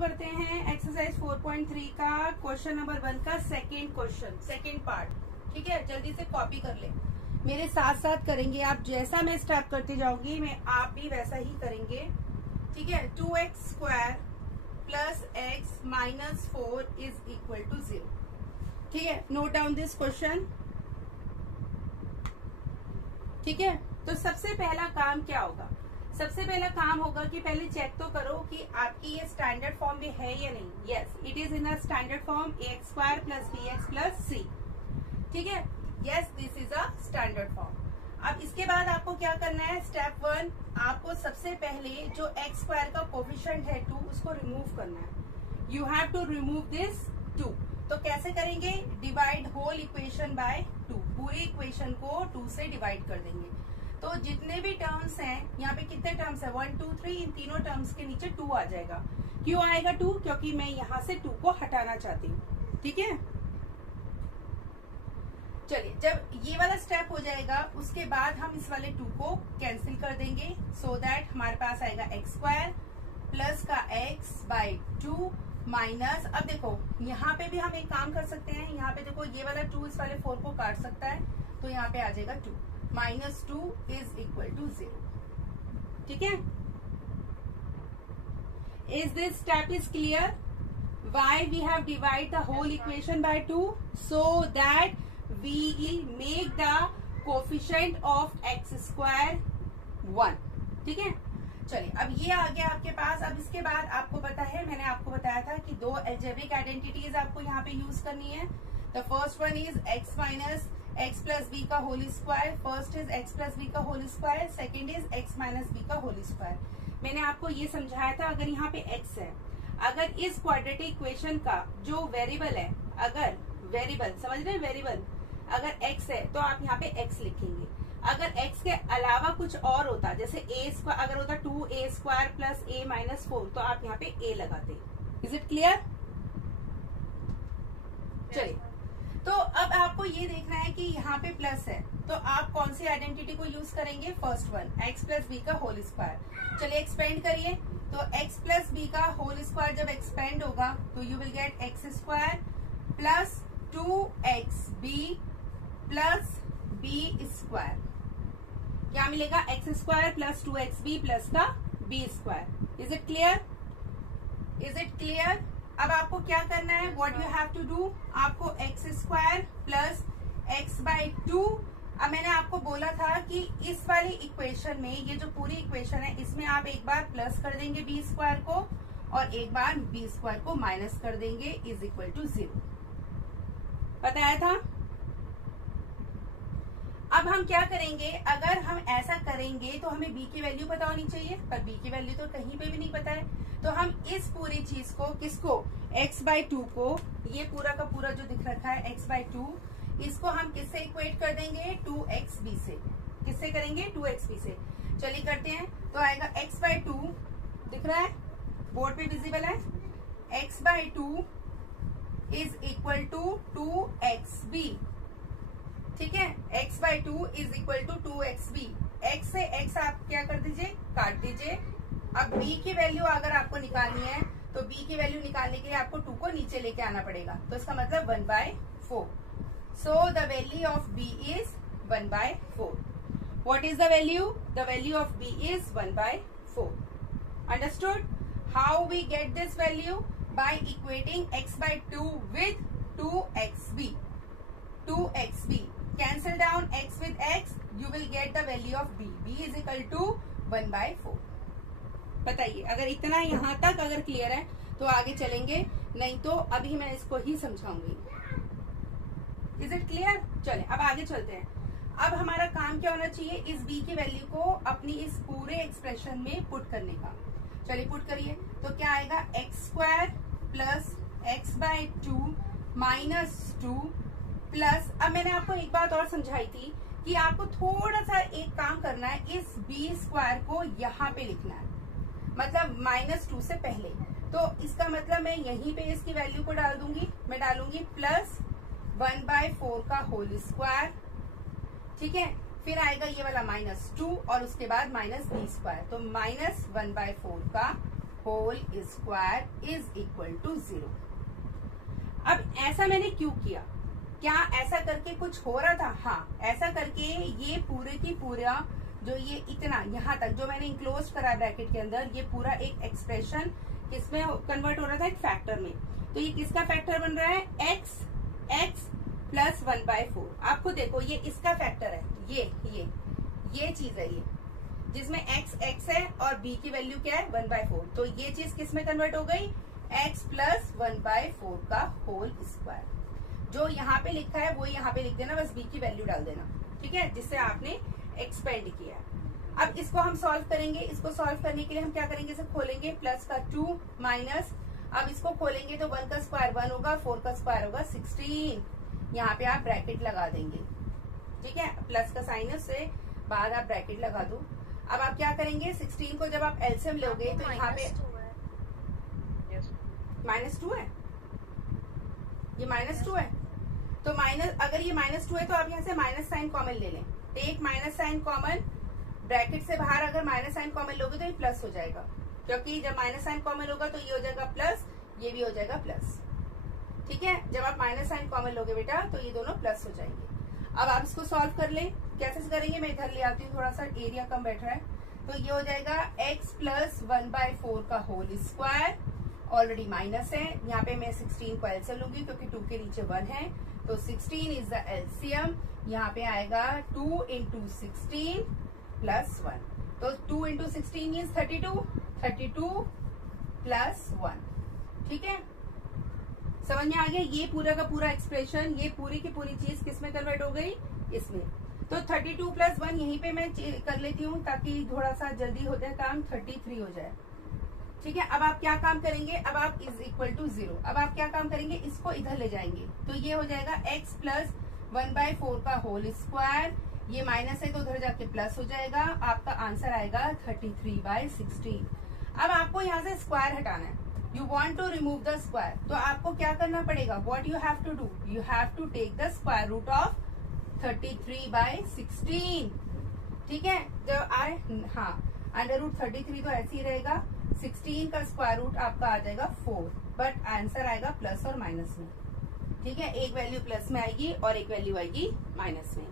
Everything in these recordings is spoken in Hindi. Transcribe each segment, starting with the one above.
करते हैं एक्सरसाइज 4.3 का क्वेश्चन नंबर 1 का सेकेंड पार्ट। ठीक है, जल्दी से कॉपी कर ले, मेरे साथ साथ करेंगे आप। जैसा मैं स्टेप करते जाऊंगी मैं आप भी वैसा ही करेंगे। ठीक है, 2x square plus x minus 4 is equal to 0। ठीक है, नोट डाउन दिस क्वेश्चन। ठीक है, तो सबसे पहला काम क्या होगा? सबसे पहला काम होगा कि पहले चेक तो करो कि आपकी ये स्टैंडर्ड फॉर्म में है या नहीं। Yes, it is in a standard form ax square plus bx plus c। ठीक है, yes this is a standard form. अब इसके बाद आपको क्या करना है? स्टेप 1, आपको सबसे पहले जो x स्क्वायर का कोफिशिएंट है 2 उसको रिमूव करना है। You have to remove this 2। तो कैसे करेंगे? Divide whole equation by 2। पूरी इक्वेशन को 2 से डिवाइड कर देंगे। तो जितने भी टर्म्स हैं, यहाँ पे कितने टर्म्स है? 1 2 3, इन तीनों टर्म्स के नीचे 2 आ जाएगा। क्यों आएगा 2? क्योंकि मैं यहाँ से 2 को हटाना चाहती हूँ। ठीक है, चलिए जब ये वाला स्टेप हो जाएगा उसके बाद हम इस वाले 2 को कैंसिल कर देंगे। सो दैट हमारे पास आएगा एक्स स्क्वायर प्लस का x बाई 2 माइनस, अब देखो यहाँ पे भी हम एक काम कर सकते हैं। यहाँ पे देखो ये वाला 2 इस वाले 4 को काट सकता है, तो यहाँ पे आ जाएगा 2 माइनस 2 इज इक्वल टू 0। ठीक है, is this step is clear? Why we have divide the whole equation by 2 so that we make the coefficient of X square 1। ठीक है, चलिए अब ये आ गया आपके पास। अब इसके बाद आपको पता है, मैंने आपको बताया था कि 2 अलजेब्रिक आइडेंटिटीज आपको यहाँ पे यूज करनी है। The first one is x minus x plus B का whole square. First is x plus B का whole square, second is x minus B का होल स्क्वायर। मैंने आपको ये समझाया था, अगर यहाँ पे x है, अगर इस क्वाड्रेटिक इक्वेशन का जो वेरिएबल है, अगर वेरिएबल समझ रहे हैं, वेरिएबल अगर x है तो आप यहाँ पे x लिखेंगे। अगर x के अलावा कुछ और होता, जैसे a स्क्वायर अगर होता 2a square plus a minus 4, तो आप यहाँ पे a लगाते। Is it clear? चलिए, तो अब आपको ये देखना है कि यहाँ पे प्लस है, तो आप कौन सी आइडेंटिटी को यूज करेंगे? First one, x plus B का होल स्क्वायर। चलिए एक्सपेंड करिए, तो x प्लस बी का होल स्क्वायर जब एक्सपेंड होगा तो you will get X square plus 2xb plus B square. क्या मिलेगा? X square plus 2xb plus का B square. Is it clear? Is it clear? अब आपको क्या करना है? What you have to do, आपको X square plus x by 2। अब मैंने आपको बोला था कि इस वाली इक्वेशन में, ये जो पूरी इक्वेशन है, इसमें आप एक बार प्लस कर देंगे बी स्क्वायर को और एक बार बी स्क्वायर को माइनस कर देंगे, इज इक्वल टू 0। बताया था। अब हम क्या करेंगे? अगर हम ऐसा करेंगे तो हमें b की वैल्यू पता होनी चाहिए, पर b की वैल्यू तो कहीं पे भी नहीं पता है। तो हम इस पूरी चीज को, किसको? x बाई 2 को, ये पूरा का पूरा जो दिख रखा है x बाई 2, इसको हम किससे इक्वेट कर देंगे? 2xb से। किससे करेंगे? 2xb से। चलिए करते हैं, तो आएगा x बाई 2, दिख रहा है बोर्ड पे विजिबल है, x by 2 is equal to 2xb। ठीक है, x by 2 is equal to 2xb। x से x आप क्या कर दीजिए? काट दीजिए। अब b की वैल्यू अगर आपको निकालनी है तो b की वैल्यू निकालने के लिए आपको 2 को नीचे लेके आना पड़ेगा, तो इसका मतलब 1/4। So the value of b is 1/4। What is the value? The value of b is 1/4। Understood? How we get this value? By equating x by 2 with 2xb। 2xb cancel down x with x, you will get the value of b. b is equal to 1/4। बताइए, अगर इतना यहाँ तक अगर क्लियर है तो आगे चलेंगे, नहीं तो अभी मैं इसको ही समझाऊंगी। Is it clear? चले अब आगे चलते हैं। अब हमारा काम क्या होना चाहिए? इस b की वैल्यू को अपनी इस पूरे एक्सप्रेशन में पुट करने का। चलिए पुट करिए, तो क्या आएगा? X square plus x by 2 minus 2 plus, अब मैंने आपको एक बात और समझाई थी कि आपको थोड़ा सा एक काम करना है, इस बी स्क्वायर को यहाँ पे लिखना है, मतलब माइनस 2 से पहले। तो इसका मतलब मैं यहीं पे इसकी वैल्यू को डाल दूंगी, मैं डालूंगी प्लस 1/4 का होल स्क्वायर। ठीक है, फिर आएगा ये वाला -2 और उसके बाद -b स्क्वायर, तो -1/4 का whole square is equal to 0। अब ऐसा मैंने क्यों किया? क्या ऐसा करके कुछ हो रहा था? हाँ, ऐसा करके ये पूरे की पूरा जो ये इतना यहाँ तक जो मैंने इंक्लोज करा ब्रैकेट के अंदर, ये पूरा एक एक्सप्रेशन किसमें कन्वर्ट हो रहा था? एक फैक्टर में। तो ये किसका फैक्टर बन रहा है? x plus 1/4। आपको देखो ये इसका फैक्टर है, ये चीज है, ये जिसमें x है और b की वैल्यू क्या है? 1/4। तो ये चीज किस में कन्वर्ट हो गई? x प्लस 1/4 का होल स्क्वायर। जो यहाँ पे लिखा है वो यहाँ पे लिख देना, बस b की वैल्यू डाल देना, ठीक है, जिससे आपने एक्सपेंड किया है। अब इसको हम सॉल्व करेंगे। इसको सॉल्व करने के लिए हम क्या करेंगे? इसे खोलेंगे, प्लस का 2 माइनस, अब इसको खोलेंगे तो 1 का स्क्वायर 1 होगा, 4 का स्क्वायर होगा 16। यहाँ पे आप ब्रैकेट लगा देंगे, ठीक है, प्लस का साइन से बाद आप ब्रैकेट लगा दो। अब आप क्या करेंगे? 16 को जब आप एलसीएम लोगे तो यहाँ पे -2 है, ये -2 है। तो माइनस, अगर ये -2 है तो आप यहाँ से माइनस साइन कॉमन ले लें। Take minus sign common, bracket से बाहर अगर माइनस साइन कॉमन लोगे तो ये प्लस हो जाएगा, क्योंकि जब माइनस साइन कॉमन होगा तो ये हो जाएगा प्लस, ये भी हो जाएगा प्लस, ठीक है। जब आप माइनस साइन कॉमन लोगे बेटा तो ये दोनों प्लस हो जाएंगे। अब आप इसको सॉल्व कर लें। कैसे करेंगे? मैं इधर ले आती हूँ, थोड़ा सा एरिया कम बैठ रहा है। तो ये हो जाएगा x प्लस 1/4 का होल स्क्वायर, ऑलरेडी माइनस है, यहाँ पे मैं 16 को एलसीएम लूंगी क्योंकि 2 के नीचे 1 है, तो 16 इज द एलसीएम। यहाँ पे आएगा 2 इंटू 16 प्लस 1, तो 2 इंटू 16 मीन्स 32 प्लस 1, ठीक है। समझ में आ गया? ये पूरा का पूरा एक्सप्रेशन, ये पूरी की पूरी चीज किस में कन्वर्ट हो गई? इसमें। तो 32 प्लस 1 यहीं पे मैं कर लेती हूँ ताकि थोड़ा सा जल्दी हो जाए काम, 33 हो जाए, ठीक है। अब आप क्या काम करेंगे? अब आप इज इक्वल टू 0, अब आप क्या काम करेंगे? इसको इधर ले जाएंगे, तो ये हो जाएगा x प्लस 1/4 का होल स्क्वायर, ये माइनस है तो उधर जाके प्लस हो जाएगा, आपका आंसर आएगा 33/16। अब आपको यहाँ से स्क्वायर हटाना है, you want to remove the square, तो आपको क्या करना पड़ेगा? What you have to do? You have to take the square root of 33/16, ठीक है। जब आए, हाँ, √33 तो ऐसे ही रहेगा, 16 का स्क्वायर रूट आपका आ जाएगा 4, बट आंसर आएगा प्लस और माइनस में, ठीक है। एक वैल्यू प्लस में आएगी और एक वैल्यू आएगी माइनस में,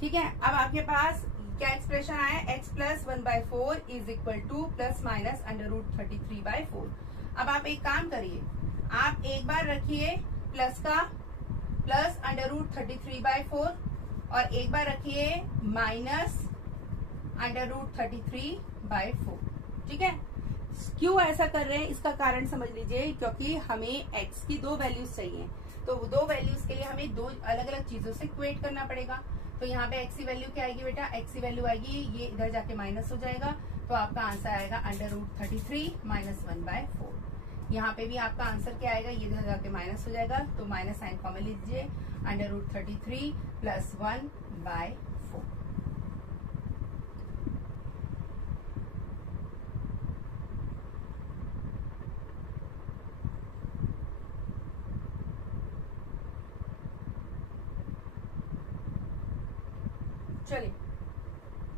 ठीक है। अब आपके पास क्या एक्सप्रेशन आया? x plus 1/4 is equal two plus minus √33/4। अब आप एक काम करिए, आप एक बार रखिए प्लस का प्लस √33/4 और एक बार रखिए माइनस √33/4, ठीक है। क्यों ऐसा कर रहे हैं इसका कारण समझ लीजिए, क्योंकि हमें x की 2 वैल्यूज चाहिए, तो 2 वैल्यूज के लिए हमें 2 अलग अलग चीजों से इक्वेट करना पड़ेगा। तो यहाँ पे x की वैल्यू क्या आएगी बेटा? x की वैल्यू आएगी, ये इधर जाके माइनस हो जाएगा, तो आपका आंसर आएगा √33 माइनस 1/4। यहाँ पे भी आपका आंसर क्या आएगा? ये इधर जाके माइनस हो जाएगा, तो माइनस साइन कॉमन लीजिए, √33 प्लस 1/4। चलिए,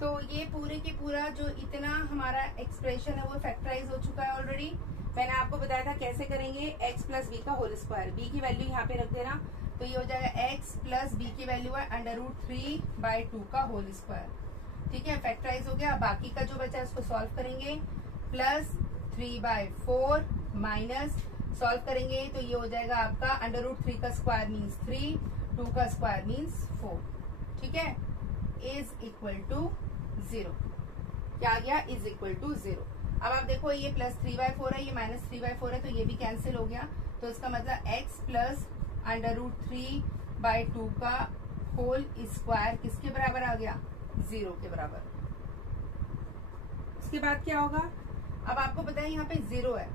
तो ये पूरे के पूरा जो इतना हमारा एक्सप्रेशन है वो फैक्टराइज हो चुका है ऑलरेडी। मैंने आपको बताया था कैसे करेंगे, x प्लस बी का होल स्क्वायर, b की वैल्यू यहाँ पे रख देना, तो ये हो जाएगा x प्लस बी की वैल्यू है √3/2 का होल स्क्वायर, ठीक है, फैक्टराइज हो गया। बाकी का जो बचा है उसको सॉल्व करेंगे, प्लस 3/4 माइनस, सॉल्व करेंगे तो ये हो जाएगा आपका √3 का स्क्वायर मीन्स 3, 2 का स्क्वायर मीन्स 4, ठीक है, इज इक्वल टू 0। क्या आ गया? Is equal to 0। अब आप देखो ये प्लस 3/4 है, ये माइनस 3/4 है, तो ये भी कैंसिल हो गया, तो इसका मतलब x प्लस √3/2 का होल स्क्वायर किसके बराबर आ गया? 0 के बराबर। उसके बाद क्या होगा? अब आपको पता है यहाँ पे 0 है,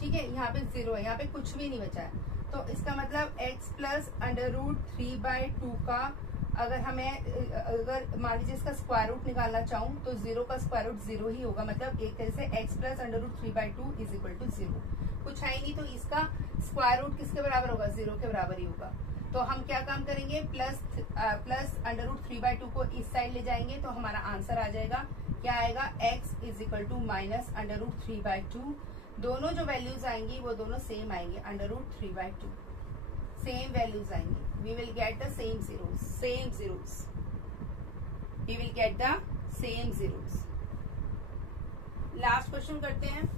ठीक है, यहाँ पे 0 है, यहाँ पे कुछ भी नहीं बचा है, तो इसका मतलब x प्लस √3/2 का अगर मान लीजिए इसका स्क्वायर रूट निकालना चाहूँ तो 0 का स्क्वायर रूट 0 ही होगा, मतलब एक तरह से x plus √3/2 is equal to 0। कुछ है ही नहीं, तो इसका स्क्वायर रूट किसके बराबर होगा? 0 के बराबर ही होगा। तो हम क्या काम करेंगे? प्लस √3/2 को इस साइड ले जाएंगे तो हमारा आंसर आ जाएगा, क्या आएगा? x is equal to minus √3/2 दोनों जो वैल्यूज आएंगी वो दोनों सेम आएंगे, √3/2 सेम वैल्यूज आएंगी. We will get the same zeros. We will get the same zeros. Last question करते हैं.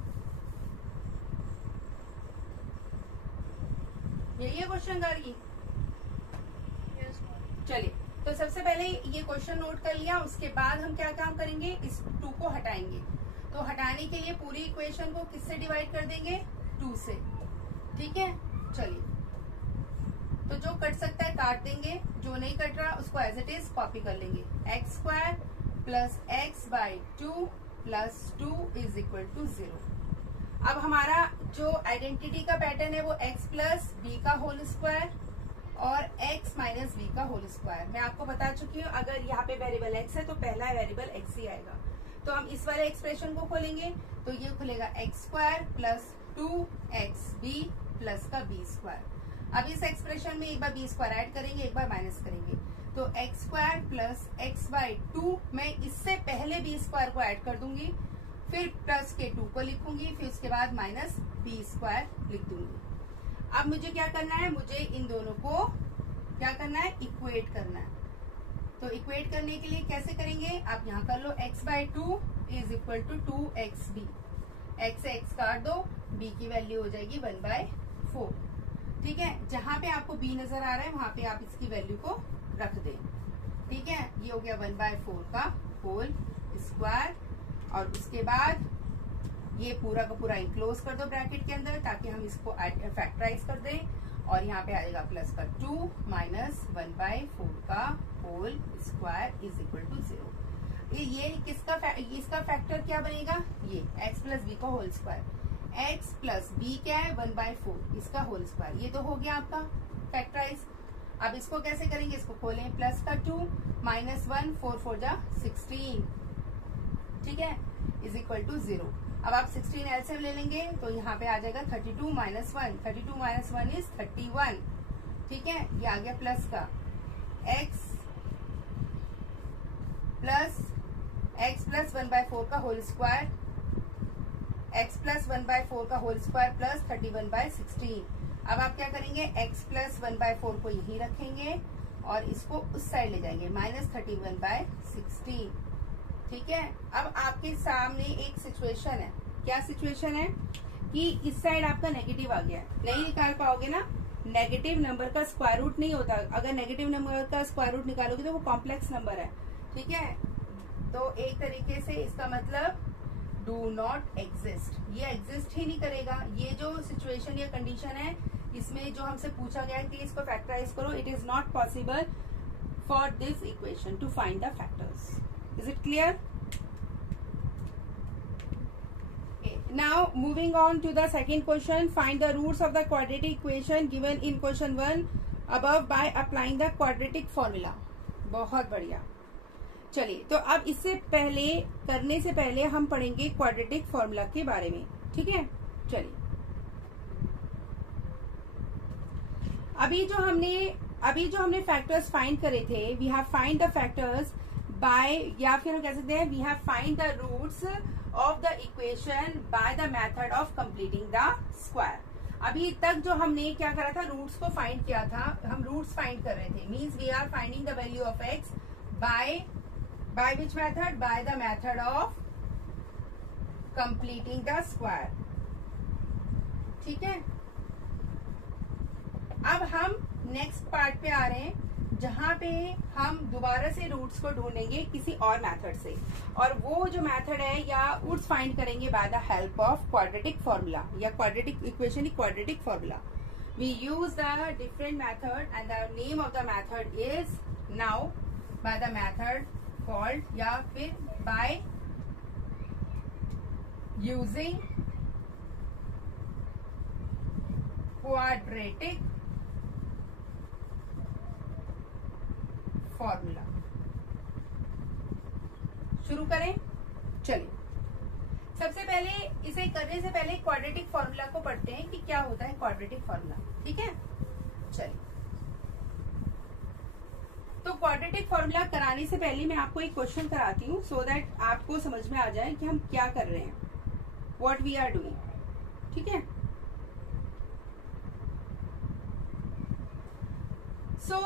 यही है क्वेश्चन गार्गी? चलिए, तो सबसे पहले ये क्वेश्चन नोट कर लिया. उसके बाद हम क्या काम करेंगे, इस 2 को हटाएंगे. तो हटाने के लिए पूरी इक्वेशन को किससे डिवाइड कर देंगे, 2 से. ठीक है, चलिए. तो जो कट सकता है काट देंगे, जो नहीं कट रहा उसको एज इट इज कॉपी कर लेंगे. x² + x/2 + 2 = 0. अब हमारा जो आइडेंटिटी का पैटर्न है वो x + b का होल स्क्वायर और x - b का होल स्क्वायर. मैं आपको बता चुकी हूँ, अगर यहाँ पे वेरिएबल x है तो पहला वेरिएबल x ही आएगा. तो हम इस वाले एक्सप्रेशन को खोलेंगे, तो ये खुलेगा x² + 2xb + का b². अब इस एक्सप्रेशन में एक बार b² ऐड करेंगे, एक बार माइनस करेंगे. तो x² + x/2 मैं इससे पहले b² को ऐड कर दूंगी, फिर प्लस के 2 को लिखूंगी, फिर उसके बाद माइनस b² लिख दूंगी. अब मुझे क्या करना है, मुझे इन दोनों को क्या करना है, इक्वेट करना है. तो इक्वेट करने के लिए कैसे करेंगे, आप यहाँ कर लो. x/2 = 2xb. x से x काट दो, b की वैल्यू हो जाएगी 1/4. ठीक है, जहां पे आपको b नजर आ रहा है वहां पे आप इसकी वैल्यू को रख दें. ठीक है, ये हो गया 1/4 का होल स्क्वायर. और उसके बाद ये पूरा का पूरा इंक्लोज कर दो ब्रैकेट के अंदर, ताकि हम इसको फैक्टराइज कर दें. और यहाँ पे आ जाएगा प्लस का 2 - 1/4 का होल स्क्वायर = 0. ये किसका इसका फैक्टर क्या बनेगा, ये x + b का होल स्क्वायर. x + b क्या है, 1/4 इसका होल स्क्वायर. ये तो हो गया आपका फैक्टराइज. अब इसको कैसे करेंगे, इसको खोलें. प्लस का 2 - 1 4 4 जा 16. ठीक है, = 0. अब आप 16 एलसीएम ले लेंगे तो यहाँ पे आ जाएगा 32 - 1. 32 - 1 = 31. ठीक है, ये आ गया प्लस का x + 1/4 का होल स्क्वायर, x + 1/4 का होल स्क्वायर प्लस 31/16. अब आप क्या करेंगे, x + 1/4 को यही रखेंगे और इसको उस साइड ले जाएंगे, -31/16. ठीक है, अब आपके सामने एक सिचुएशन है. क्या सिचुएशन है कि इस साइड आपका नेगेटिव आ गया है. नहीं निकाल पाओगे ना, नेगेटिव नंबर का स्क्वायर रूट नहीं होता. अगर नेगेटिव नंबर का स्क्वायर रूट निकालोगे तो वो कॉम्प्लेक्स नंबर है. ठीक है, तो एक तरीके से इसका मतलब डू नॉट एग्जिस्ट, ये एग्जिस्ट ही नहीं करेगा. ये जो सिचुएशन या कंडीशन है, इसमें जो हमसे पूछा गया है कि इसको फैक्टराइज करो, it is not possible for this equation two find the factors. Is it clear? Now moving on to the second question, find the roots of the quadratic equation given in question 1 above by applying the quadratic formula. बहुत बढ़िया. चलिए, तो अब इससे पहले करने से पहले हम पढ़ेंगे क्वाड्रेटिक फॉर्मूला के बारे में. ठीक है, चलिए. अभी जो हमने फैक्टर्स फाइंड करे थे, we have find the factors by, या फिर हम कह सकते हैं we have find the roots of the equation by the method of completing the square. अभी तक जो हमने क्या करा था, रूट्स को फाइंड किया था. हम रूट्स फाइंड कर रहे थे, means we are finding the value of x by which method? By the method of completing the square. ठीक है, अब हम नेक्स्ट पार्ट पे आ रहे हैं, जहां पे हम दोबारा से रूट्स को ढूंढेंगे किसी और मेथड से. और वो जो मेथड है या रूट्स फाइंड करेंगे by the help of quadratic formula या quadratic equation, quadratic formula. We use the different method and the name of the method is now by the method called, या फिर by using quadratic formula. शुरू करें. चलिए, सबसे पहले इसे करने से पहले क्वाड्रेटिक फॉर्मूला को पढ़ते हैं कि क्या होता है क्वाड्रेटिक फॉर्मूला. ठीक है, चलिए. तो क्वाड्रेटिक फॉर्मूला कराने से पहले मैं आपको एक क्वेश्चन कराती हूँ, सो दैट आपको समझ में आ जाए कि हम क्या कर रहे हैं, व्हाट वी आर डूइंग. ठीक है। So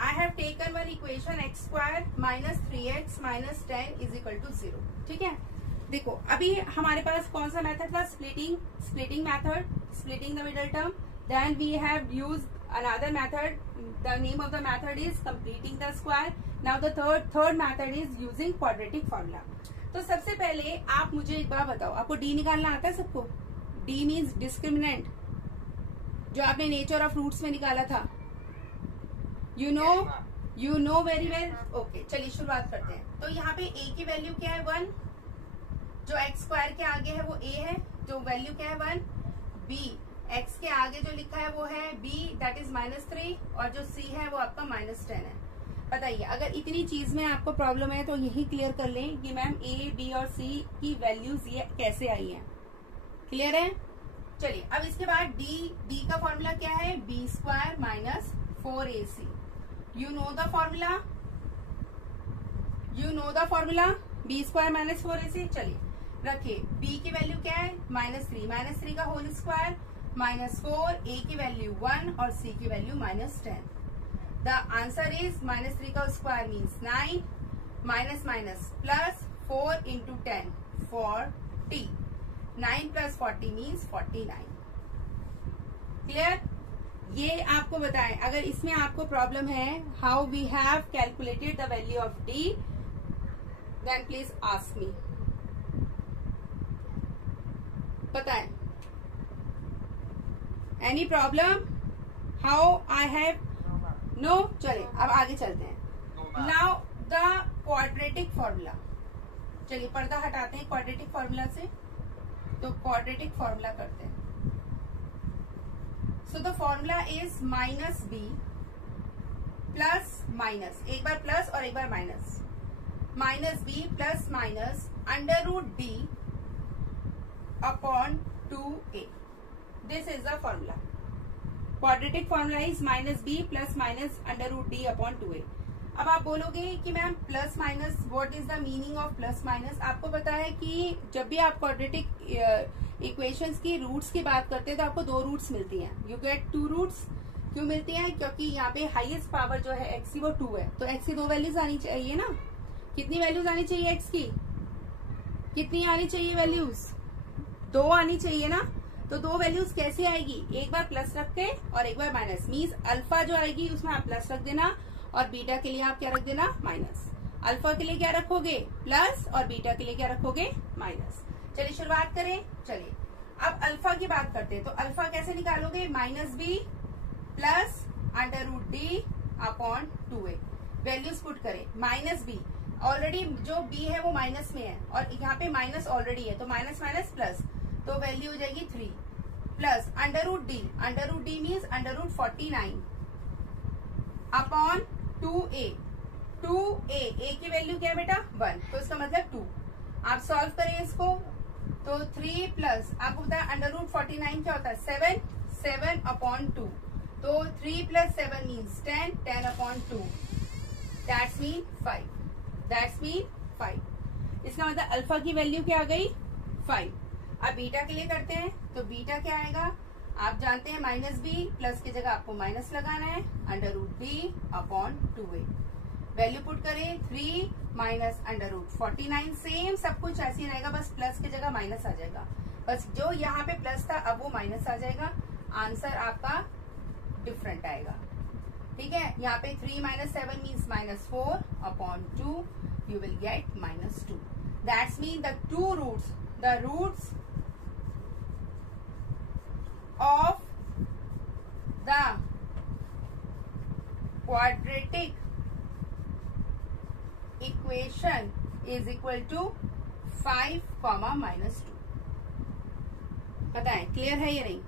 I have taken one equation X square minus 3x minus 10 is equal to 0। ठीक है, देखो अभी हमारे पास कौन सा मेथड था, splitting method, splitting the middle term. Then we have used another method, the name of the method is completing the square. Now the third method is using quadratic formula. तो सबसे पहले आप मुझे एक बात बताओ, आपको d निकालना आता है सबको? d मीन्स डिस्क्रिमिनेंट, जो आपने नेचर ऑफ रूट्स में निकाला था। You know very well. Okay, चलिए शुरुआत करते हैं। तो यहाँ पे a की वैल्यू क्या है 1, जो एक्स स्क्वायर के आगे है वो a है, जो वैल्यू क्या है 1। b x के आगे जो लिखा है वो है b, दैट इज -3, और जो c है वो आपका -10 है। बताइए, अगर इतनी चीज में आपको प्रॉब्लम है तो यही क्लियर कर लें कि मैम a, b और c की वैल्यूज ये कैसे आई हैं। क्लियर है? चलिए अब इसके बाद d का फॉर्मूला क्या है, b square minus 4ac। You know the formula b square minus 4ac। चलिए रखिए, b की वैल्यू क्या है -3 का होल स्क्वायर -4, a की वैल्यू 1 और c की वैल्यू -10। द आंसर इज -3 का square means 9, minus minus plus 4 into 10 40, 9 plus 40 means 49। Clear? ये आपको बताएं, अगर इसमें आपको प्रॉब्लम है how we have calculated the value of d, then please ask me. बताएं, any problem? How I have know. चलिए अब आगे चलते हैं। Now the quadratic formula. चलिए पर्दा हटाते हैं क्वाड्रेटिक फॉर्मूला से, तो क्वाड्रेटिक फॉर्मूला करते हैं। So the formula is -b plus minus, एक बार प्लस और एक बार minus, -b plus minus √d upon 2a। This is the formula. Quadratic formula is -b plus minus √d upon 2a। अब आप बोलोगे कि ma'am plus minus, what is the meaning of plus minus? आपको पता है कि जब भी आप क्वाड्रेटिक इक्वेशंस की रूट्स की बात करते हैं तो आपको 2 रूट्स मिलती हैं। You get 2 roots. क्यों मिलती हैं? क्योंकि यहाँ पे हाईएस्ट पावर जो है x की वो 2 है, तो x की 2 वैल्यूज आनी चाहिए ना। कितनी वैल्यूज आनी चाहिए x की? कितनी आनी चाहिए वैल्यूज? 2 आनी चाहिए ना। तो 2 वैल्यूज कैसे आएगी? एक बार प्लस रख के और एक बार माइनस, मीन्स अल्फा जो आएगी उसमें आप प्लस रख देना और बीटा के लिए आप क्या रख देना, माइनस। अल्फा के लिए क्या रखोगे? प्लस, और बीटा के लिए क्या रखोगे? माइनस। चलिए शुरुआत करें। चलिए अब अल्फा की बात करते हैं, तो अल्फा कैसे निकालोगे? -b plus √d upon 2a। Values put करें। -b, ऑलरेडी जो b है वो माइनस में है और यहाँ पे माइनस ऑलरेडी है, तो माइनस माइनस प्लस, तो वैल्यू हो जाएगी 3 plus √d means √49 upon 2a। 2a की वैल्यू क्या है बेटा? 1, तो इसका मतलब 2। आप सॉल्व करें इसको, तो 3 प्लस, आपको पता है √49 क्या होता है? 7 अपॉन 2, तो 3 plus 7 means 10 upon 2, that's mean 5। इसका मतलब अल्फा की वैल्यू क्या आ गई? 5। अब बीटा के लिए करते हैं, तो बीटा क्या आएगा? आप जानते हैं -b, प्लस की जगह आपको माइनस लगाना है, √d upon 2a। Value put करें, 3 माइनस √49, सेम सब कुछ ऐसे ही रहेगा, बस प्लस की जगह माइनस आ जाएगा। बस जो यहाँ पे प्लस था अब वो माइनस आ जाएगा, आंसर आपका डिफरेंट आएगा। ठीक है, यहाँ पे 3 minus 7 means -4 upon 2, you will gate -2। That's mean the roots of the quadratic equation is equal to 5, -2। बताएं क्लियर है या नहीं?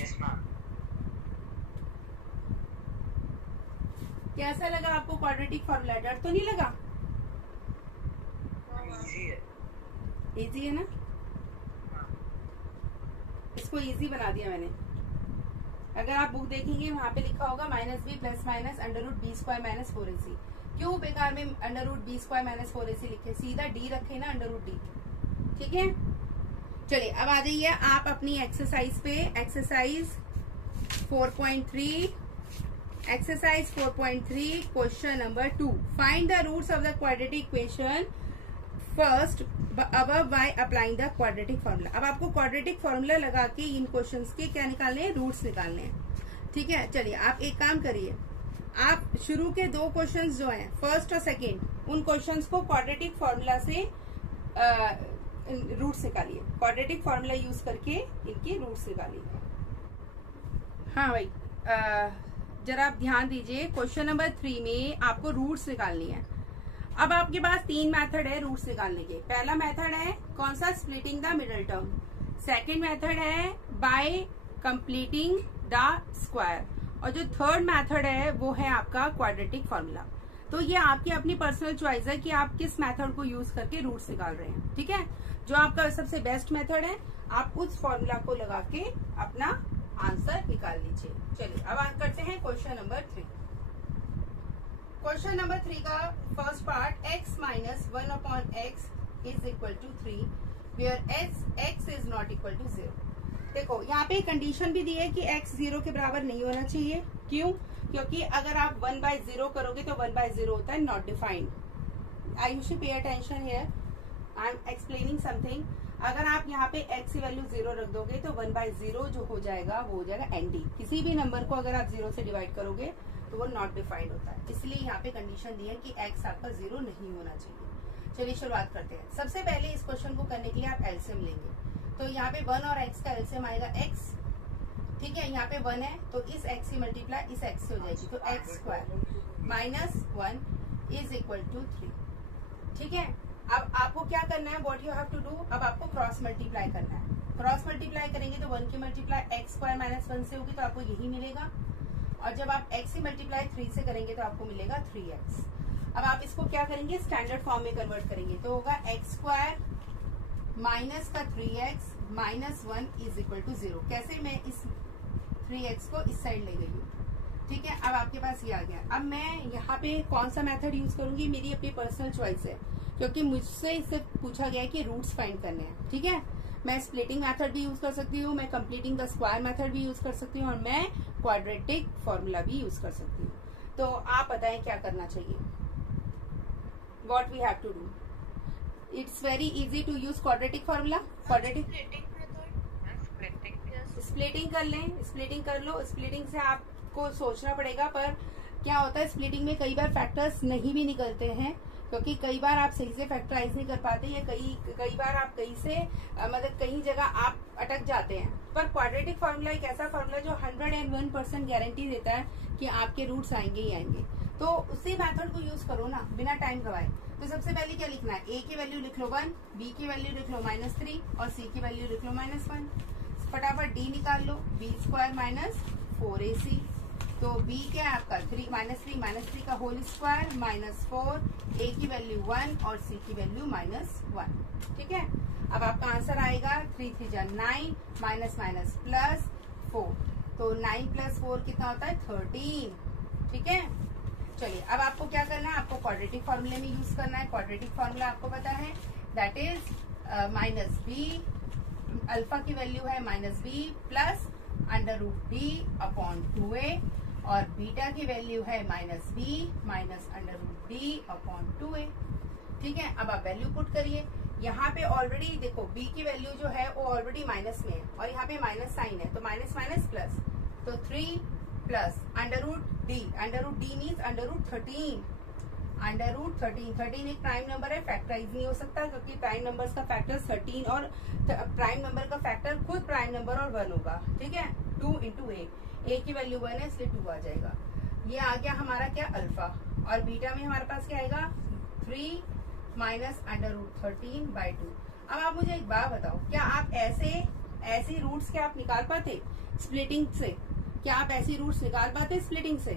Yes ma'am. कैसा लगा आपको क्वाड्रेटिक फॉर्मूला? डर तो नहीं लगा? इजी है ना? इसको इजी बना दिया मैंने। अगर आप बुक देखेंगे वहां पे लिखा होगा -b plus minus √b² -4ac। क्यों बेकार में under root B square minus 4ac लिखे, सीधा डी रखे ना, अंडर रूट डी। ठीक है, चलिए अब आ जाइए आप अपनी एक्सरसाइज पे। Exercise 4.3, exercise 4.3 question number 2। Find the roots of the quadratic equation first above by applying the quadratic formula. अब आपको क्वाड्रेटिक फॉर्मूला लगा के इन क्वेश्चंस के क्या निकालने हैं, रूट्स निकालने हैं। ठीक है, चलिए आप एक काम करिए, आप शुरू के 2 क्वेश्चंस जो हैं फर्स्ट और सेकंड, उन क्वेश्चंस को क्वाड्रेटिक फॉर्मूला से रूट्स निकालिए। क्वाड्रेटिक फॉर्मूला यूज करके इनके रूट्स निकालिए। हाँ भाई, जरा आप ध्यान दीजिए, क्वेश्चन नंबर 3 में आपको रूट्स निकालनी है। अब आपके पास 3 मेथड है रूट्स निकालने के। पहला मेथड है कौन सा, splitting the middle term. Second method है बाय कंप्लीटिंग द स्क्वायर, और जो थर्ड मेथड है वो है आपका क्वाड्रेटिक फॉर्मूला। तो ये आपकी अपनी पर्सनल चॉइस है कि आप किस मेथड को यूज करके रूट्स निकाल रहे हैं। ठीक है, जो आपका सबसे बेस्ट मेथड है आप उस फॉर्मूला को लगा के अपना आंसर निकाल लीजिए। चलिए अब करते हैं क्वेश्चन नंबर 3। क्वेश्चन नंबर 3 का first part, x minus 1/x is equal to 3 where x is not equal to 0। देखो यहाँ पे कंडीशन भी दी है कि x 0 के बराबर नहीं होना चाहिए। क्यों? क्योंकि अगर आप 1/0 करोगे तो 1/0 होता है not defined. I you should pay attention here, I am explaining something. अगर आप यहाँ पे x की वैल्यू 0 रख दोगे तो 1/0 जो हो जाएगा वो हो जाएगा nd। किसी भी नंबर को अगर आप 0 से डिवाइड करोगे तो वो नॉट डिफाइंड होता है, इसलिए यहाँ पे कंडीशन दी है कि x आपका 0 नहीं होना चाहिए। चलिए शुरुआत करते हैं। सबसे पहले इस क्वेश्चन को करने के लिए आप एलसीएम लेंगे, तो यहाँ पे 1 और x का एलसीएम आएगा x। ठीक है, यहाँ पे 1 है तो इस x की मल्टीप्लाई इस x से हो जाएगी, तो x square minus 1 is equal to 3। ठीक है, अब आपको क्या करना है, what you have to do, अब आपको क्रॉस मल्टीप्लाई करना है। क्रॉस मल्टीप्लाई करेंगे तो 1 की मल्टीप्लाई x स्क्वायर माइनस 1 से होगी तो आपको यही मिलेगा, और जब आप x की मल्टीप्लाई 3 से करेंगे तो आपको मिलेगा 3x। अब आप इसको क्या करेंगे, स्टैंडर्ड फॉर्म में कन्वर्ट करेंगे, तो होगा x स्क्वायर माइनस का 3x minus 1 is equal to 0। कैसे, मैं इस 3x को इस साइड ले गई हूँ। ठीक है, अब आपके पास ये आ गया। अब मैं यहाँ पे कौन सा मेथड यूज करूंगी, मेरी अपनी पर्सनल चॉइस है, क्योंकि मुझसे इससे पूछा गया है कि रूट्स फाइंड करने हैं। ठीक है, मैं स्प्लिटिंग मेथड भी यूज कर सकती हूँ, मैं कंप्लीटिंग द स्क्वायर मेथड भी यूज कर सकती हूँ, और मैं क्वाड्रेटिक फॉर्मूला भी यूज कर सकती हूँ। तो आप बताएं क्या करना चाहिए, what we have to do. It's very easy to use quadratic formula. Quadratic splitting कर लें, स्प्लिटिंग कर लो। स्प्लिटिंग से आपको सोचना पड़ेगा, पर क्या होता है स्प्लिटिंग में कई बार फैक्टर्स नहीं भी निकलते हैं, क्योंकि कई बार आप सही से फैक्टराइज नहीं कर पाते, या कई बार आप कहीं से मतलब कई जगह आप अटक जाते हैं। पर क्वाड्रेटिक फॉर्मूला एक ऐसा फॉर्मूला जो 101% गारंटी देता है कि आपके रूट्स आएंगे ही आएंगे। तो उसी मेथड को यूज करो ना, बिना टाइम गवाए। तो सबसे पहले क्या लिखना है, a की वैल्यू लिख लो 1, b की वैल्यू लिख लो -3 और c की वैल्यू लिख लो -1। फटाफट d निकाल लो, b स्क्वायर माइनस 4ac, तो b क्या है आपका 3 -3 का होल स्क्वायर माइनस 4, a की वैल्यू 1 और c की वैल्यू -1। ठीक है, अब आपका आंसर आएगा 3 3 जा 9 माइनस माइनस प्लस 4, तो 9 + 4 कितना होता है 13। ठीक है, चलिए अब आपको क्या करना है, आपको क्वाड्रेटिक फॉर्मूले में यूज करना है। क्वाड्रेटिक फॉर्मूला आपको पता है, दैट इज -b, अल्फा की वैल्यू है -b plus √d upon 2a, और बीटा की वैल्यू है -b minus √d upon 2a। ठीक है, अब आप वैल्यू पुट करिए। यहाँ पे ऑलरेडी देखो b की वैल्यू जो है वो ऑलरेडी माइनस में है, और यहाँ पे माइनस साइन है, तो माइनस माइनस प्लस, तो 3 प्लस √d, √d मीन्स √13, √13 एक प्राइम नंबर है, फैक्टराइज नहीं हो सकता, क्योंकि प्राइम नंबर्स का फैक्टर 13 और प्राइम नंबर का फैक्टर खुद प्राइम नंबर और 1 होगा। ठीक है, 2 × a की वैल्यू 1 है इसलिए 2 आ जाएगा। ये आ गया हमारा क्या अल्फा, और बीटा में हमारे पास क्या आएगा 3 माइनस √13/2। अब आप मुझे एक बात बताओ, क्या आप ऐसी रूट्स क्या आप निकाल पाते स्प्लिटिंग से? क्या आप ऐसी रूट्स निकाल पाते स्प्लिटिंग से?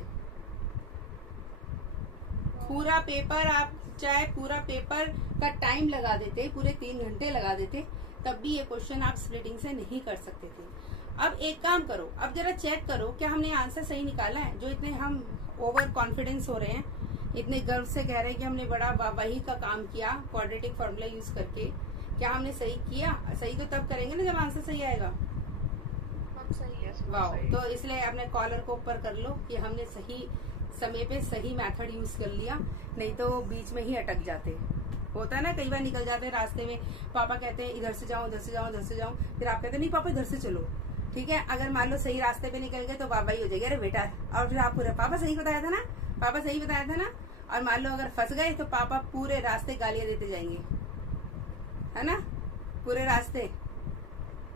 पूरा पेपर आप चाहे पूरा पेपर का टाइम लगा देते, पूरे 3 घंटे लगा देते, तब भी ये क्वेश्चन आप स्प्लिटिंग से नहीं कर सकते थे। अब एक काम करो, अब जरा चेक करो क्या हमने आंसर सही निकाला है, जो इतने हम ओवर कॉन्फिडेंस हो रहे हैं। इतने गर्व से कह रहे हैं कि हमने बड़ा वाहवाही का काम किया क्वाड्रेटिक फॉर्मूला यूज करके। क्या हमने सही किया? सही तो तब करेंगे ना जब आंसर सही आएगा। वाह, तो इसलिए अपने कॉलर को ऊपर कर लो कि हमने सही समय पे सही मेथड यूज कर लिया, नहीं तो बीच में ही अटक जाते। होता है ना, कई बार निकल जाते हैं रास्ते में, पापा कहते हैं इधर से जाओ इधर से जाओ इधर से जाओ, फिर आप कहते हैं नहीं पापा इधर से चलो। ठीक है, अगर मान लो सही रास्ते पे निकल गए तो बाबा ही हो जाएगा, अरे बेटा, और फिर आप पूरे पापा सही बताया था ना, पापा सही बताया था ना। और मान लो अगर फंस गए तो पापा पूरे रास्ते गालियां देते जाएंगे, है ना, पूरे रास्ते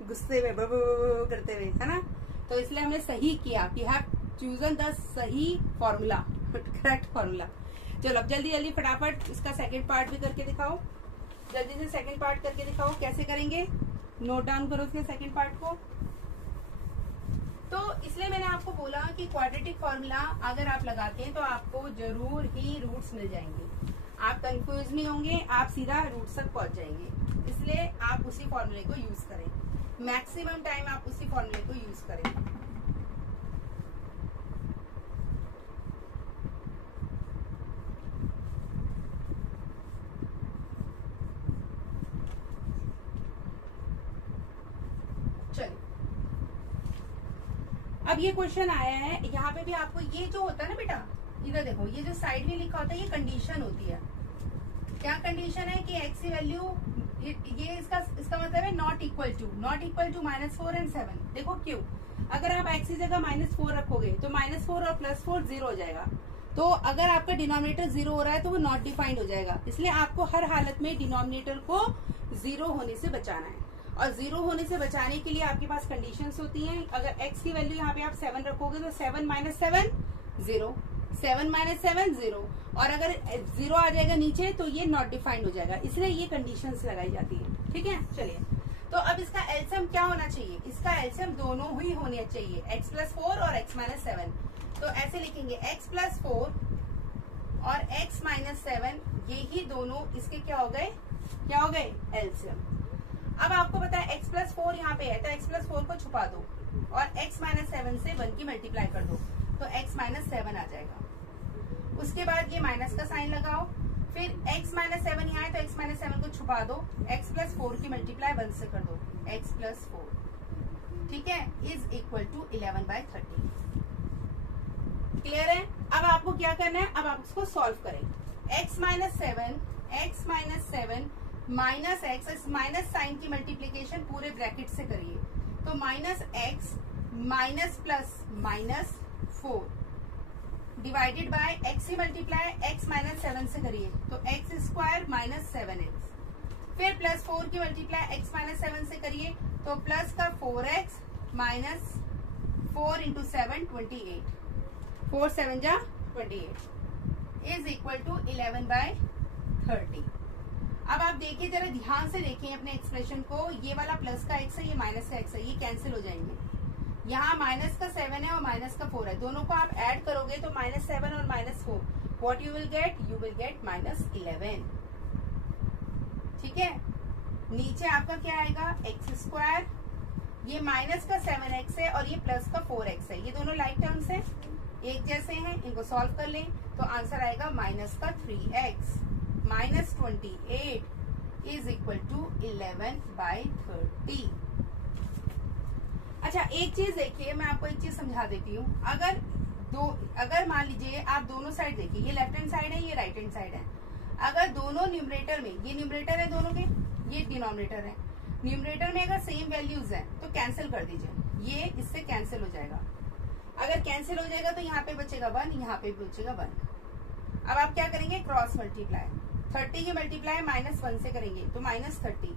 गुस्से में बबू करते हुए, है ना। तो इसलिए हमने सही किया, वी हैव चूजन द सही फॉर्मूला, करेक्ट फॉर्मूला। चलो अब जल्दी जल्दी फटाफट इसका सेकंड पार्ट भी करके दिखाओ, जल्दी से सेकंड पार्ट करके दिखाओ। कैसे करेंगे, नोट डाउन करो उसके सेकंड पार्ट को। तो इसलिए मैंने आपको बोला कि क्वाड्रेटिक फॉर्मूला अगर आप लगाते हैं तो आपको जरूर ही रूट्स मिल जाएंगे, आप कंफ्यूज नहीं होंगे, आप सीधा रूट्स तक पहुंच जाएंगे। इसलिए आप उसी फॉर्मूले को यूज करें, मैक्सिमम टाइम आप उसी फॉर्मूले को यूज करें। चलिए अब ये क्वेश्चन आया है, यहाँ पे भी आपको ये जो होता है ना बेटा, इधर देखो, ये जो साइड में लिखा होता है ये कंडीशन होती है। क्या कंडीशन है कि एक्स की वैल्यू, ये इसका मतलब है नॉट इक्वल टू -4 एंड 7। देखो क्यों, अगर आप एक्स की जगह -4 रखोगे तो -4 और +4 0 हो जाएगा। तो अगर आपका डिनोमिनेटर 0 हो रहा है तो वो नॉट डिफाइंड हो जाएगा। इसलिए आपको हर हालत में डिनोमिनेटर को 0 होने से बचाना है, और 0 होने से बचाने के लिए आपके पास कंडीशंस होती हैं। अगर x की वैल्यू यहाँ पे आप 7 रखोगे तो 7 - 7 0, 7 - 7 0, और अगर 0 आ जाएगा नीचे तो ये नॉट डिफाइंड हो जाएगा। इसलिए ये कंडीशंस लगाई जाती है। ठीक है, चलिए तो अब इसका एलसीएम क्या होना चाहिए, इसका एलसीएम दोनों ही होने चाहिए, x + 4 और x - 7। तो ऐसे लिखेंगे x + 4 और x - 7, ये ही दोनों इसके क्या हो गए एलसीएम। अब आपको पता है x + 4 यहाँ पे है, तो x + 4 को छुपा दो और x - 7 से 1 की मल्टीप्लाई कर दो, तो x - 7 आ जाएगा। उसके बाद ये माइनस का साइन लगाओ, फिर x - 7 यहाँ है तो x - 7 को छुपा दो, x + 4 की मल्टीप्लाई 1 से कर दो, x + 4, ठीक है, इज इक्वल टू 11/30। क्लियर है। अब आपको क्या करना है, अब आप उसको सॉल्व करें। x - 7 माइनस एक्स, इस माइनस साइन की मल्टीप्लीकेशन पूरे ब्रैकेट से करिए, तो -x -+-4 डिवाइडेड बाय x की मल्टीप्लाई x - 7 से करिए, तो x² - 7x, फिर +4 की मल्टीप्लाई x - 7 से करिए, तो प्लस का 4x minus 4 × 7 28, 4 × 7 = 28 is equal to 11/30। अब आप देखिए, जरा ध्यान से देखें अपने एक्सप्रेशन को, ये वाला प्लस का x है, ये माइनस का x है, ये कैंसिल हो जाएंगे। यहाँ माइनस का 7 है और माइनस का 4 है, दोनों को आप ऐड करोगे तो -7 और -4, व्हाट यू विल गेट -11। ठीक है, नीचे आपका क्या आएगा, x², ये माइनस का 7x है और ये प्लस का 4x है, ये दोनों लाइक टर्म्स हैं, एक जैसे हैं, इनको सॉल्व कर लें तो आंसर आएगा -3x -28 इज इक्वल टू 11/30। अच्छा, एक चीज देखिए, मैं आपको एक चीज समझा देती हूँ। अगर मान लीजिए आप दोनों साइड देखिए, ये लेफ्ट हैंड साइड है, ये राइट हैंड साइड है, अगर दोनों न्यूमरेटर में, ये न्यूमरेटर है दोनों के, ये डिनोमिनेटर है, न्यूमरेटर में अगर सेम वैल्यूज है तो कैंसिल कर दीजिए, ये इससे कैंसिल हो जाएगा। अगर कैंसिल हो जाएगा तो यहाँ पे बचेगा 1, यहाँ पे बचेगा 1। अब आप क्या करेंगे, क्रॉस मल्टीप्लाई, 30 की मल्टीप्लाई -1 से करेंगे तो -30,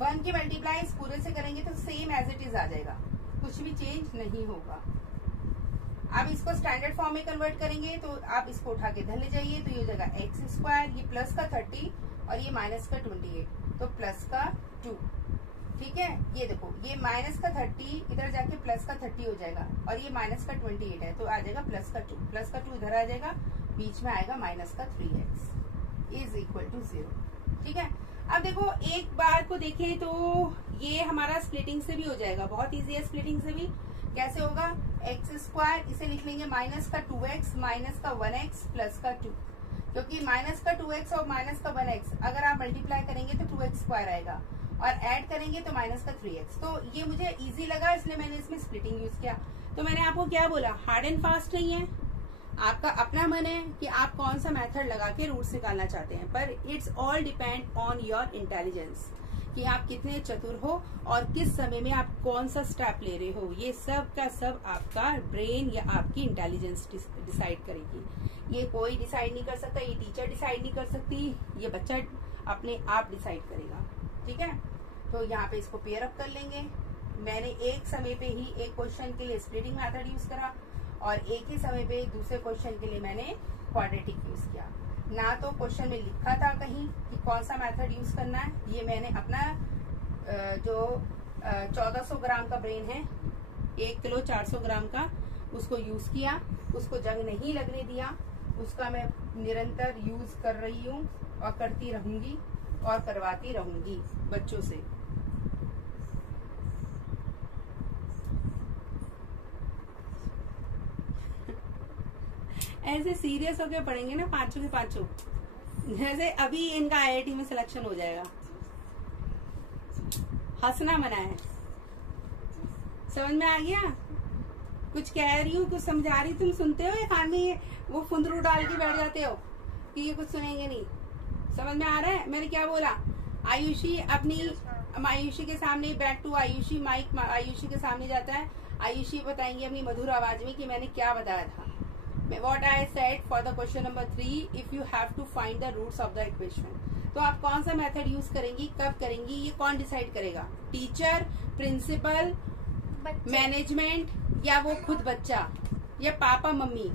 1 की मल्टीप्लाई इस पूरे से करेंगे तो सेम एज इट इज आ जाएगा, कुछ भी चेंज नहीं होगा। अब इसको स्टैंडर्ड फॉर्म में कन्वर्ट करेंगे तो आप इसको उठा के इधर ले जाइए, तो ये हो जाएगा x², ये प्लस का 30 और ये माइनस का 28, तो प्लस का 2। ठीक है, ये देखो, ये माइनस का 30 इधर जाके प्लस का 30 हो जाएगा, और ये माइनस का 28 है तो आ जाएगा प्लस का 2, प्लस का 2 इधर आ जाएगा, बीच में आएगा माइनस का 3x इज इक्वल टू 0। ठीक है, अब देखो एक बार को देखें तो ये हमारा स्प्लिटिंग से भी हो जाएगा, बहुत इजी है स्प्लिटिंग से भी। कैसे होगा, एक्स स्क्वायर इसे लिख लेंगे माइनस का 2x माइनस का 1x प्लस का 2, क्योंकि माइनस का 2x और माइनस का 1x अगर आप मल्टीप्लाई करेंगे तो 2x स्क्वायर आएगा और ऐड करेंगे तो माइनस का 3x। तो ये मुझे इजी लगा इसलिए मैंने इसमें स्प्लिटिंग यूज किया। तो मैंने आपको क्या बोला, हार्ड एंड फास्ट नहीं है, आपका अपना मन है कि आप कौन सा मेथड लगा के रूट्स निकालना चाहते हैं, पर it's all depend on your intelligence कि आप कितने चतुर हो और किस समय में आप कौन सा स्टेप ले रहे हो। ये सब का सब आपका ब्रेन या आपकी इंटेलिजेंस डिसाइड करेगी। ये कोई डिसाइड नहीं कर सकता, ये टीचर डिसाइड नहीं कर सकती, ये बच्चा अपने आप डिसाइड करेगा। ठीक है, तो यहाँ पे इसको पेयर अप कर लेंगे। मैंने एक समय पे ही एक क्वेश्चन के लिए स्प्लिटिंग मेथड यूज करा और एक ही समय पे दूसरे क्वेश्चन के लिए मैंने क्वाड्रेटिक यूज किया। ना तो क्वेश्चन में लिखा था कहीं कि कौन सा मेथड यूज करना है, ये मैंने अपना जो 1400 ग्राम का ब्रेन है, 1 किलो 400 ग्राम का, उसको यूज किया, उसको जंग नहीं लगने दिया, उसका मैं निरंतर यूज कर रही हूँ और करती रहूंगी और करवाती रहूंगी बच्चों से। ऐसे सीरियस होकर पढ़ेंगे ना पांचों के पांचों, जैसे अभी इनका IIT में सिलेक्शन हो जाएगा। हंसना मना है, समझ में आ गया? कुछ कह रही हूँ, कुछ समझा रही, तुम सुनते हो या कान में वो फुंदरू डाल के बैठ जाते हो कि ये कुछ सुनेंगे नहीं? समझ में आ रहा है मैंने क्या बोला? आयुषी अपनी आयुषी के सामने, back to Ayushi, mike Ayushi के सामने जाता है। आयुषी बताएंगे अपनी मधुर आवाज में कि मैंने क्या बताया था। What I said for the question number 3, if you have to find the roots of the equation, तो आप कौन सा मेथड यूज करेंगी, कब करेंगी, ये कौन डिसाइड करेगा? टीचर, प्रिंसिपल, मैनेजमेंट, या वो खुद बच्चा, या पापा मम्मी?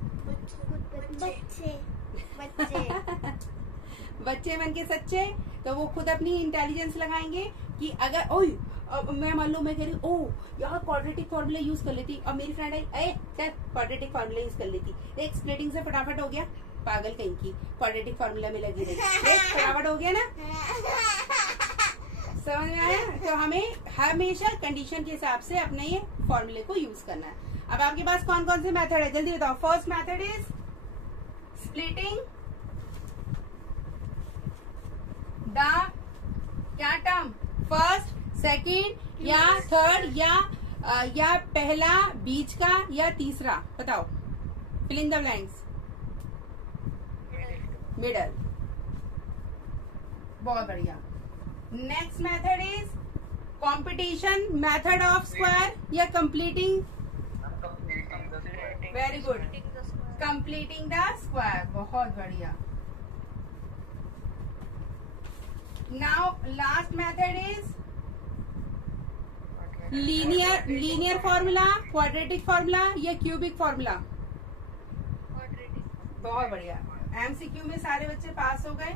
बच्चे बन के सच्चे, तो वो खुद अपनी इंटेलिजेंस लगाएंगे कि अगर ओए अब मैं मान लो मैं कह रही हूँ यार क्वाड्रेटिक फॉर्मूला यूज कर लेती, और मेरी friend I quadratic formula use कर लेती, एक स्प्लिटिंग से फटाफट हो गया। पागल कहीं की, क्वाड्रेटिक फॉर्मूला में लगी रही, फटाफट हो गया ना। समझ में आया? तो हमें हमेशा कंडीशन के हिसाब से अपने ये फॉर्मूले को यूज करना है। अब आपके पास कौन कौन से मेथड है, जल्दी बताओ। First method is splitting the क्या टर्म, फर्स्ट, सेकेंड या थर्ड, या पहला, बीच का, या तीसरा? बताओ, fill in the blanks. Middle, बहुत बढ़िया। Next method is competition method of square या completing, very good, completing the square, बहुत बढ़िया। Now last method is linear formula, quadratic formula या क्यूबिक फॉर्मूला? बहुत बढ़िया। MCQ में सारे बच्चे पास हो गए।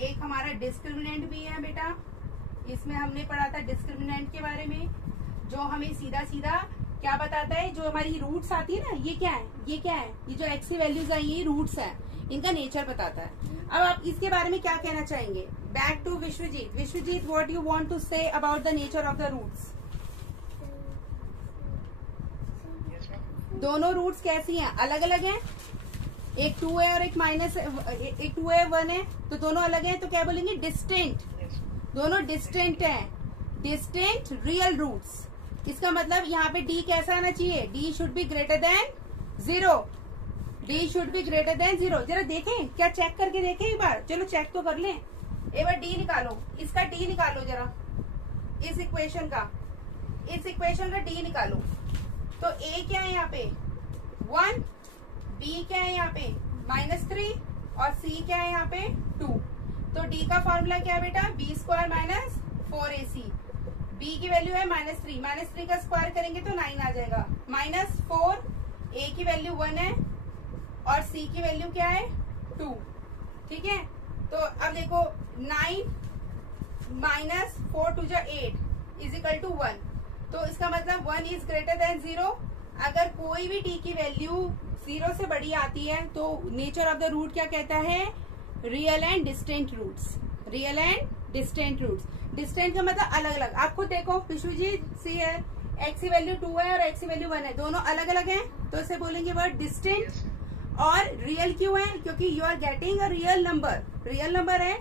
एक हमारा डिस्क्रिमिनेंट भी है बेटा, इसमें हमने पढ़ा था डिस्क्रिमिनेंट के बारे में, जो हमें सीधा सीधा क्या बताता है, जो हमारी रूट्स आती है ना, ये क्या है, ये क्या है, ये जो एक्स की वैल्यूज आई ये रूट्स है, इनका नेचर बताता है। अब आप इसके बारे में क्या कहना चाहेंगे? Back to Vishwajeet. Vishwajeet, what you want to say about the nature of the roots? दोनों रूट्स कैसी हैं? अलग अलग हैं, एक 2 है और एक माइनस, एक 2 है 1 है, तो दोनों अलग हैं, तो क्या बोलेंगे? डिस्टिंक्ट। दोनों डिस्टिंक्ट हैं, डिस्टिंक्ट रियल रूट्स। इसका मतलब यहाँ पे डी कैसा आना चाहिए? D should be greater than 0, D should be greater than 0। जरा देखें, क्या चेक करके देखें एक बार, चलो चेक तो कर लें एक बार। डी निकालो, इसका डी निकालो जरा, इस इक्वेशन का डी निकालो। तो ए क्या है यहाँ पे? 1, बी क्या है यहाँ पे? -3, और सी क्या है यहाँ पे? 2। तो डी का फॉर्मूला क्या है बेटा? b² - 4ac। b की वैल्यू है -3, -3 का स्क्वायर करेंगे तो 9 आ जाएगा, -4, a की वैल्यू 1 है और c की वैल्यू क्या है? 2। ठीक है, तो अब देखो 9 - 4 2 8 = 1। तो इसका मतलब 1 इज ग्रेटर देन 0। अगर कोई भी t की वैल्यू 0 से बड़ी आती है तो नेचर ऑफ द रूट क्या कहता है? Real and distinct roots. Real and distant roots. Distant का मतलब अलग अलग। आप खुद देखो पिशु जी, सी है एक्स की वैल्यू 2 है और एक्स की वैल्यू 1 है, दोनों अलग अलग हैं, तो इसे बोलेंगे वर्ड डिस्टेंट। और रियल क्यों है? क्योंकि you are getting a real number, real number है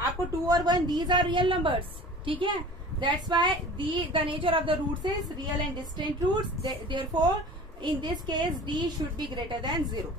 आपको 2 और 1, दीज आर रियल नंबर्स, ठीक है। That's why the nature of the roots is real and distant roots, therefore in this case d should be greater than 0.